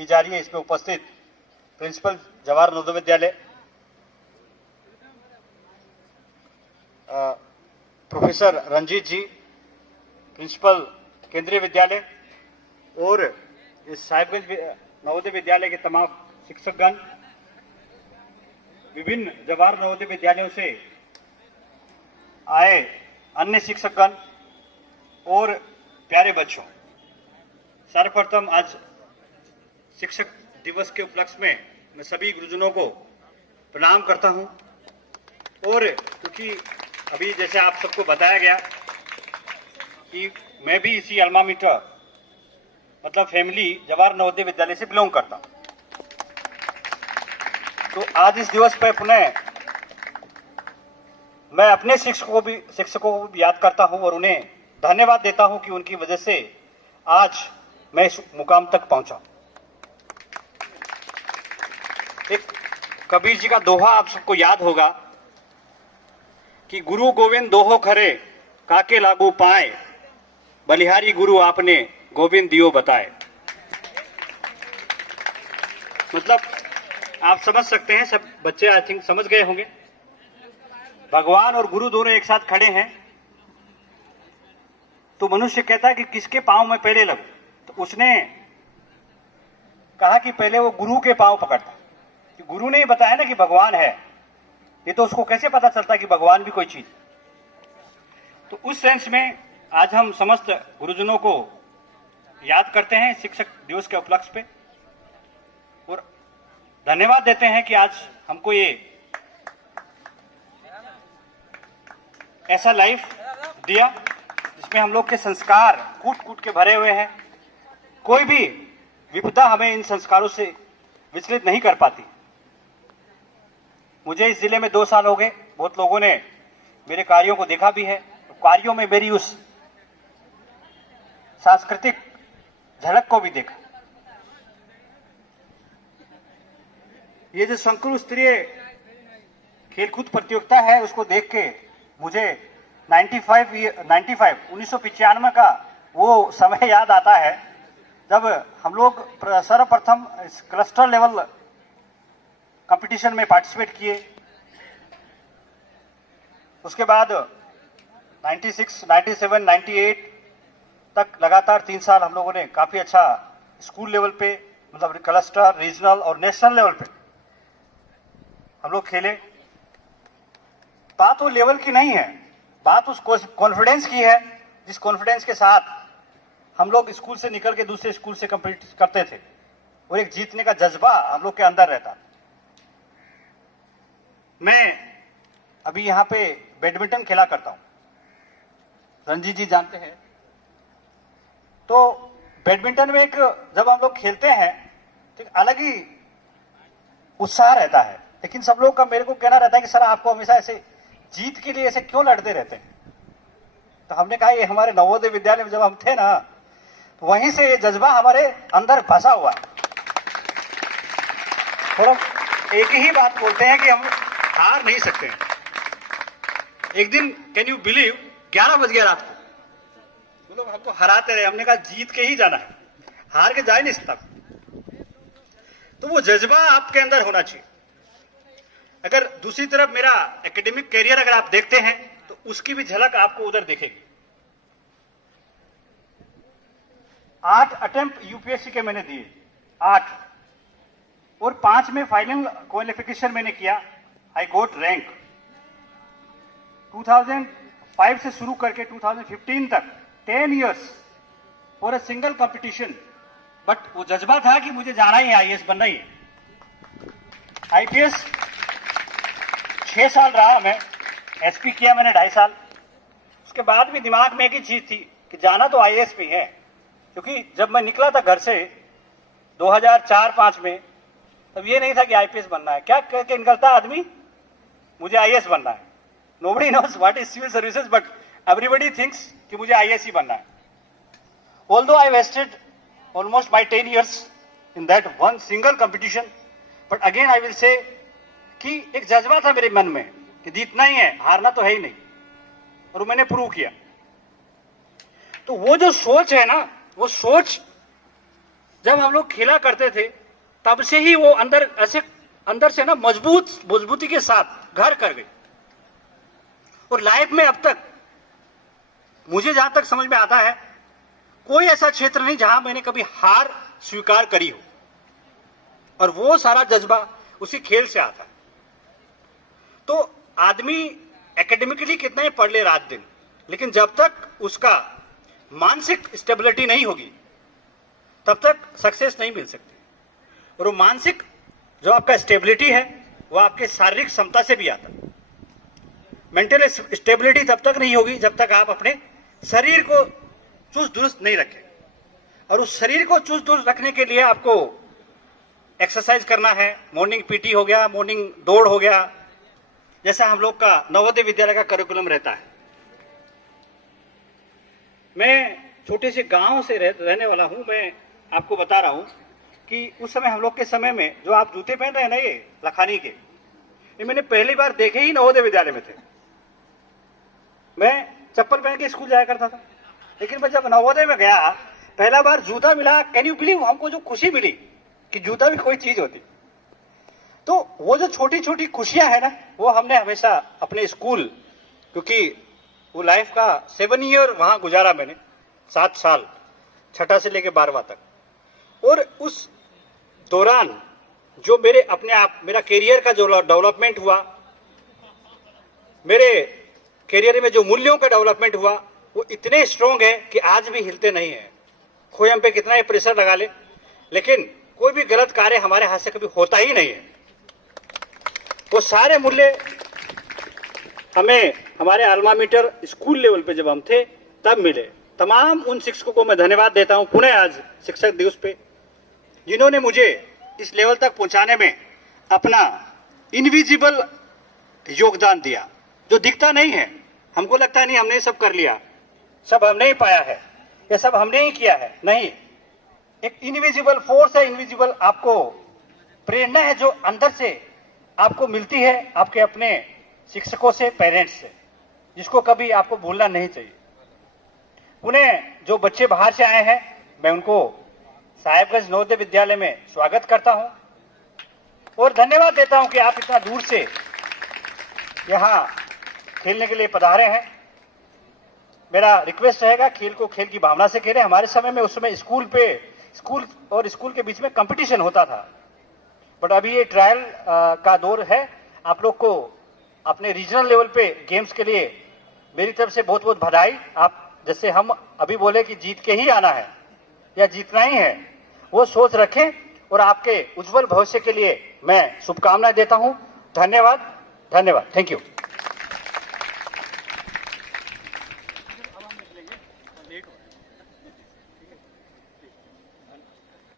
की जा रही है। इसमें उपस्थित प्रिंसिपल जवाहर नवोदय विद्यालय, प्रोफेसर रंजीत जी, प्रिंसिपल केंद्रीय विद्यालय और इस साहिबगंज नवोदय विद्यालय के तमाम शिक्षकगण, विभिन्न जवाहर नवोदय विद्यालयों से आए अन्य शिक्षकगण और प्यारे बच्चों, सर्वप्रथम आज शिक्षक दिवस के उपलक्ष्य में मैं सभी गुरुजनों को प्रणाम करता हूं। और क्योंकि अभी जैसे आप सबको बताया गया कि मैं भी इसी अल्मा मीटर मतलब फैमिली जवाहर नवोदय विद्यालय से बिलोंग करता हूं, तो आज इस दिवस पर पुनः मैं अपने शिक्षकों को भी याद करता हूं और उन्हें धन्यवाद देता हूं कि उनकी वजह से आज मैं इस मुकाम तक पहुंचा। एक कबीर जी का दोहा आप सबको याद होगा कि गुरु गोविंद दोहो खरे काके लागू पाए, बलिहारी गुरु आपने गोविंद दियो बताए। मतलब आप समझ सकते हैं, सब बच्चे आई थिंक समझ गए होंगे। भगवान और गुरु दोनों एक साथ खड़े हैं, तो मनुष्य कहता है कि किसके पांव में पहले लगूं, तो उसने कहा कि पहले वो गुरु के पांव पकड़ता। कि गुरु ने ही बताया ना कि भगवान है, ये तो उसको कैसे पता चलता कि भगवान भी कोई चीज। तो उस सेंस में आज हम समस्त गुरुजनों को याद करते हैं शिक्षक दिवस के उपलक्ष्य पे और धन्यवाद देते हैं कि आज हमको ये ऐसा लाइफ दिया जिसमें हम लोग के संस्कार कूट कूट के भरे हुए हैं। कोई भी विपदा हमें इन संस्कारों से विचलित नहीं कर पाती। मुझे इस जिले में 2 साल हो गए, बहुत लोगों ने मेरे कार्यों को देखा भी है। कार्यों में मेरी उस सांस्कृतिक झलक को भी देखा। ये जो शंकुर स्तरीय खेलकूद प्रतियोगिता है, उसको देख के मुझे 1995 का वो समय याद आता है जब हम लोग सर्वप्रथम इस क्लस्टर लेवल कंपटीशन में पार्टिसिपेट किए। उसके बाद 96, 97, 98 तक लगातार 3 साल हम लोगों ने काफी अच्छा स्कूल लेवल पे, मतलब क्लस्टर, रीजनल और नेशनल लेवल पे हम लोग खेले। बात वो लेवल की नहीं है, बात उस कॉन्फिडेंस की है जिस कॉन्फिडेंस के साथ हम लोग स्कूल से निकल के दूसरे स्कूल से कंपीट करते थे और एक जीतने का जज्बा हम लोग के अंदर रहता। मैं अभी यहाँ पे बैडमिंटन खेला करता हूं, रंजीत जी जानते हैं। तो बैडमिंटन में एक जब हम लोग खेलते हैं तो एक अलग ही उत्साह रहता है, लेकिन सब लोग का मेरे को कहना रहता है कि सर आपको हमेशा ऐसे जीत के लिए ऐसे क्यों लड़ते रहते हैं। तो हमने कहा ये हमारे नवोदय विद्यालय में जब हम थे ना, तो वहीं से ये जज्बा हमारे अंदर फंसा हुआ है। और एक ही बात बोलते हैं कि हम हार नहीं सकते हैं। एक दिन कैन यू बिलीव 11 बज गया रात को, वो लोग हमको हराते रहे। हमने कहा जीत के ही जाना है, हार के जा ही नहीं सकता। तो वो जज्बा आपके अंदर होना चाहिए। अगर दूसरी तरफ मेरा एकेडमिक कैरियर अगर आप देखते हैं तो उसकी भी झलक आपको उधर दिखेगी। 8 अटेम्प्ट यूपीएससी के मैंने दिए, 8, और 5 में फाइनल क्वालिफिकेशन मैंने किया। आई गोट रैंक। 2005 से शुरू करके 2015 तक 10 years for a single competition. But वो जज्बा था कि मुझे जाना ही है, आईएएस बनना ही है। आईपीएस 6 साल रहा मैं, एसपी किया मैंने 2.5 साल। उसके बाद भी दिमाग में एक ही चीज थी कि जाना तो आईएएस पे है, क्योंकि जब मैं निकला था घर से 2004-5 में, तब ये नहीं था कि आईपीएस बनना है। क्या कह के निकलता आदमी, मुझे आईएएस बनना है। Nobody knows what is civil services, but everybody thinks कि मुझे आईएएस ही बनना है। Although I wasted almost my 10 years in that one single competition, but again I will say कि एक जज्बा था मेरे मन में कि जीतना ही है, हारना तो है ही नहीं, और मैंने प्रूव किया। तो वो जो सोच है ना, वो सोच जब हम लोग खेला करते थे तब से ही वो अंदर से ना मजबूती के साथ घर कर गई। और लाइफ में अब तक मुझे जहां तक समझ में आता है, कोई ऐसा क्षेत्र नहीं जहां मैंने कभी हार स्वीकार करी हो, और वो सारा जज्बा उसी खेल से आता है। तो आदमी एकेडमिकली कितना ही पढ़ ले रात दिन, लेकिन जब तक उसका मानसिक स्टेबिलिटी नहीं होगी तब तक सक्सेस नहीं मिल सकती। और वो मानसिक जो आपका स्टेबिलिटी है वो आपके शारीरिक क्षमता से भी आता है। मेंटल स्टेबिलिटी तब तक नहीं होगी जब तक आप अपने शरीर को चुस्त दुरुस्त नहीं रखें, और उस शरीर को चुस्त दुरुस्त रखने के लिए आपको एक्सरसाइज करना है। मॉर्निंग पीटी हो गया, मॉर्निंग दौड़ हो गया, जैसा हम लोग का नवोदय विद्यालय का करिकुलम रहता है। मैं छोटे से गांव से रहने वाला हूं। मैं आपको बता रहा हूं कि उस समय हम लोग के समय में जो आप जूते पहन रहे हैं ना, ये लखानी के, ये मैंने पहली बार देखे ही नवोदय विद्यालय में थे। मैं चप्पल पहन के स्कूल जाया करता था, लेकिन मैं जब नवोदय में गया पहला बार जूता मिला। कैन यू बिलीव, हमको जो खुशी मिली कि जूता भी कोई चीज होती। तो वो जो छोटी छोटी खुशियां है ना, वो हमने हमेशा अपने स्कूल, क्योंकि वो लाइफ का 7 ईयर वहां गुजारा मैंने, 7 साल, छठा से लेके 12वां तक। और उस दौरान जो मेरे अपने आप मेरा कैरियर का जो डेवलपमेंट हुआ, मेरे कैरियर में जो मूल्यों का डेवलपमेंट हुआ, वो इतने स्ट्रांग है कि आज भी हिलते नहीं है। कोई हम पे कितना ही प्रेशर लगा ले, लेकिन कोई भी गलत कार्य हमारे हाथ से कभी होता ही नहीं है। वो सारे मूल्य हमें हमारे अल्मा मीटर स्कूल लेवल पे जब हम थे तब मिले। तमाम उन शिक्षकों को मैं धन्यवाद देता हूं पुनः आज शिक्षक दिवस पे, जिन्होंने मुझे इस लेवल तक पहुंचाने में अपना इनविजिबल योगदान दिया, जो दिखता नहीं है। हमको लगता है नहीं हमने सब कर लिया, सब हमने ही पाया है, ये सब हमने ही किया है। नहीं, एक इनविजिबल फोर्स है, इनविजिबल आपको प्रेरणा है जो अंदर से आपको मिलती है आपके अपने शिक्षकों से, पेरेंट्स से, जिसको कभी आपको भूलना नहीं चाहिए। उन्हें जो बच्चे बाहर से आए हैं, मैं उनको साहेबगंज नवोदय विद्यालय में स्वागत करता हूं और धन्यवाद देता हूं कि आप इतना दूर से यहां खेलने के लिए पधारे हैं। मेरा रिक्वेस्ट रहेगा, खेल को खेल की भावना से खेलें। हमारे समय में उस समय स्कूल और स्कूल के बीच में कंपटीशन होता था, बट अभी ये ट्रायल का दौर है। आप लोग को अपने रीजनल लेवल पे गेम्स के लिए मेरी तरफ से बहुत बहुत बधाई। आप जैसे हम अभी बोले कि जीत के ही आना है या जीतना ही है, वो सोच रखें और आपके उज्जवल भविष्य के लिए मैं शुभकामनाएं देता हूं। धन्यवाद, धन्यवाद, थैंक यू।